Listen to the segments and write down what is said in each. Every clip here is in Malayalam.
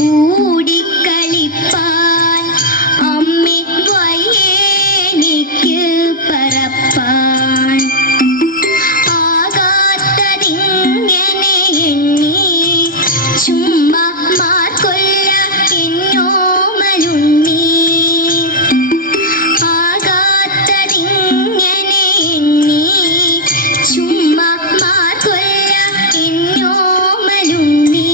കൂടിക്കളിപ്പാൻ അമ്മേ വയ്യേനിക്ക് പറപ്പാൻ. ആകാത്തതിങ്ങനെ എണ്ണി ചുമ്മാ മാർക്കൊല്ല എന്നോമലുണ്ണി. ആകാത്തതിങ്ങനെ എണ്ണി ചുമ്മാ മാർക്കൊല്ല എന്നോമലുണ്ണി.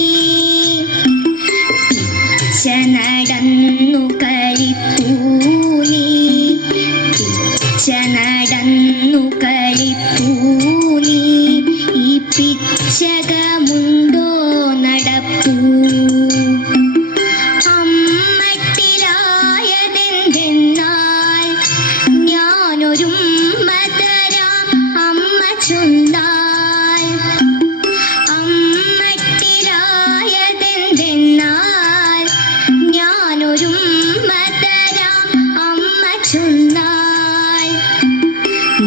പിച്ച നടന്നു കളിപ്പൂ നീ, പിച്ച നടന്നു കളിപ്പൂ നീ, ഈ പിച്ചകമുണ്ടോ നടപ്പൂ. അമ്മട്ടിലായതെന്തെന്നാൽ ഞാനൊരുമ്മ തരാം അമ്മ ചൊന്നാൽ. അമ്മട്ടിലായതെന്തെന്നാൽ ഞാനൊരുമ്മ തരാം അമ്മ ചൊന്നാൽ.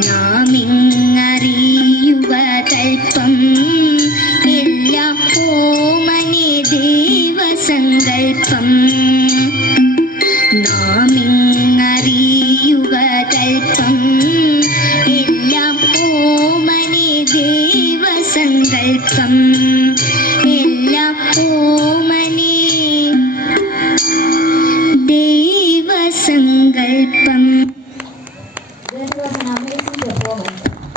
നാമിങ്ങറിയുവതൽപ്പം എല്ലാം ഓമനെ ദൈവസങ്കൽപ്പം. നാമിങ്ങറിയുവതൽപ്പം എല്ലാം ഓമനെ ദൈവസങ്കൽപ്പം.